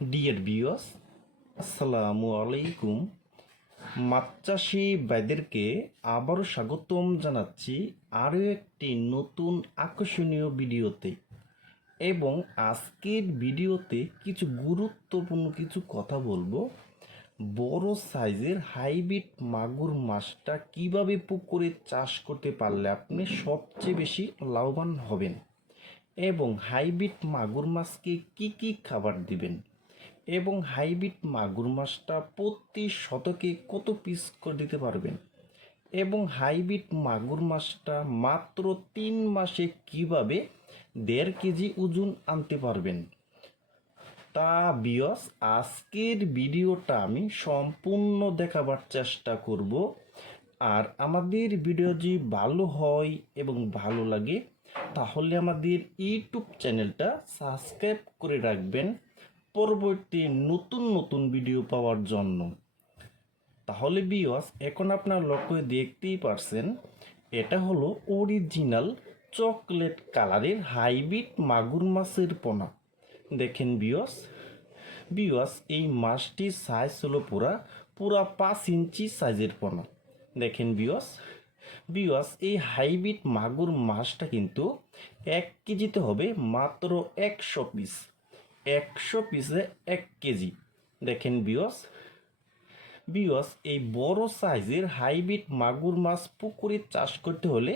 Dear viewers, আসসালামু আলাইকুম। মাছ চাষি ভাইদেরকে আবারও স্বাগতম জানাচ্ছি আরও একটি নতুন আকর্ষণীয় ভিডিওতে। এবং আজকের ভিডিওতে কিছু গুরুত্বপূর্ণ কিছু কথা বলবো। বড় সাইজের হাইব্রিড মাগুর মাছটা কিভাবে পুকুরে চাষ করতে পারলে আপনি সবচেয়ে বেশি লাভবান হবেন, এবং হাইব্রিড মাগুর মাছকে কি কি খাবার দিবেন, এবং হাইব্রিড মাগুর মাছটা প্রতি শতকে কত পিস করে দিতে পারবেন, এবং হাইব্রিড মাগুর মাছটা মাত্র 3 মাসে কিভাবে 1.5 কেজি ওজন আনতে পারবেন। তা বিয়স, আজকের ভিডিওটা আমি সম্পূর্ণ দেখাবার চেষ্টা করব। আর আমাদের ভিডিও যদি ভালো হয় এবং ভালো লাগে তাহলে আমাদের ইউটিউব চ্যানেলটা সাবস্ক্রাইব করে রাখবেন পরবর্তী নতুন নতুন ভিডিও পাওয়ার জন্য। তাহলে বিয়স, এখন আপনার লক্ষ্য দেখতেই পারছেন, এটা হলো অরিজিনাল চকলেট কালারের হাইব্রিড মাগুর মাছের পোনা। দেখেন বিয়স, এই মাছটির সাইজ হলো পুরা 5 ইঞ্চি সাইজের পোনা। দেখেন বিয়স, এই হাইব্রিড মাগুর মাছটা কিন্তু 1 কেজিতে হবে মাত্র 100 পিস। 100 পিসে 1 কেজি। দেখেন বিয়স, এই বড় সাইজের হাইব্রিড মাগুর মাছ পুকুরে চাষ করতে হলে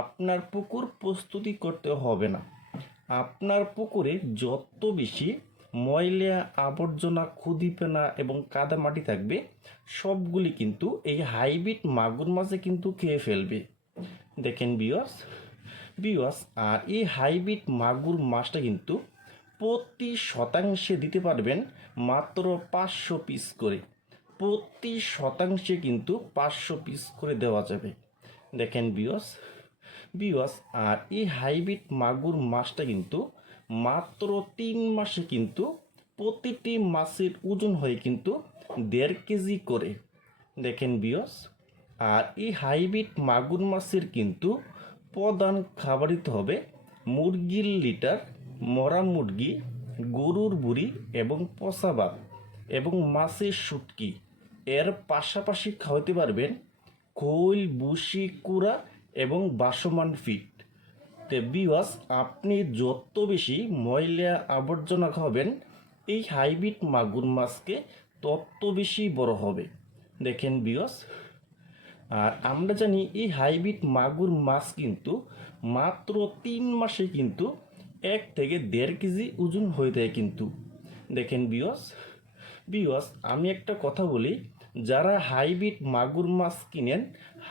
আপনার পুকুর প্রস্তুতি করতে হবে না। আপনার পুকুরে যত বেশি ময়লা আবর্জনা, খুদিপেনা এবং কাদামাটি থাকবে সবগুলি কিন্তু এই হাইব্রিড মাগুর মাছে কিন্তু খেয়ে ফেলবে। দেখেন বিয়স, আর এই হাইব্রিড মাগুর মাছটা কিন্তু প্রতি শতাংশে দিতে পারবেন মাত্র 500 পিস করে। প্রতি শতাংশে কিন্তু 500 পিস করে দেওয়া যাবে। দেখেন বিয়স, আর এই হাইব্রিড মাগুর মাছটা কিন্তু মাত্র 3 মাসে কিন্তু প্রতিটি মাছের ওজন হয় কিন্তু 1.5 কেজি করে। দেখেন বিয়স, আর এই হাইব্রিড মাগুর মাছের কিন্তু প্রধান খাবার দিতে হবে মুরগির লিটার, মরা মুরগি, গরুর বুড়ি এবং পচা ভাত এবং মাছের শুটকি। এর পাশাপাশি খাওয়াতে পারবেন খৈল, ভুসি, কুড়া এবং বাসমান ফিট। তো বিয়স, আপনি যত বেশি ময়লা আবর্জনা খাওয়াবেন এই হাইব্রিড মাগুর মাছকে তত বেশি বড় হবে। দেখেন বিয়স, আর আমরা জানি এই হাইব্রিড মাগুর মাছ কিন্তু মাত্র 3 মাসে কিন্তু 1 থেকে 1.5 কেজি ওজন হয়ে যায় কিন্তু। দেখেন বিয়স, আমি একটা কথা বলি, যারা হাইব্রিড মাগুর মাছ কিনেন,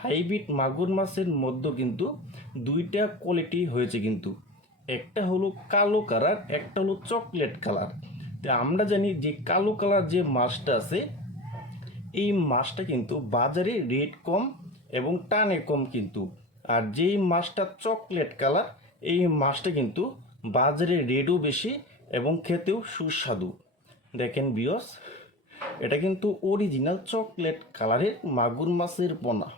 হাইব্রিড মাগুর মাছের মধ্যে কিন্তু 2টা কোয়ালিটি হয়েছে কিন্তু। একটা হলো কালো কালার, একটা হলো চকলেট কালার। তো আমরা জানি যে কালো কালার যে মাছটা আছে এই মাছটা কিন্তু বাজারে রেট কম এবং টানে কম কিন্তু। আর যেই মাছটা চকলেট কালার এই মাছটা কিন্তু বাজারে রেটও বেশি এবং খেতেও সুস্বাদু। দেখেন বিয়স, এটা কিন্তু অরিজিনাল চকলেট কালারের মাগুর মাছের পোনা।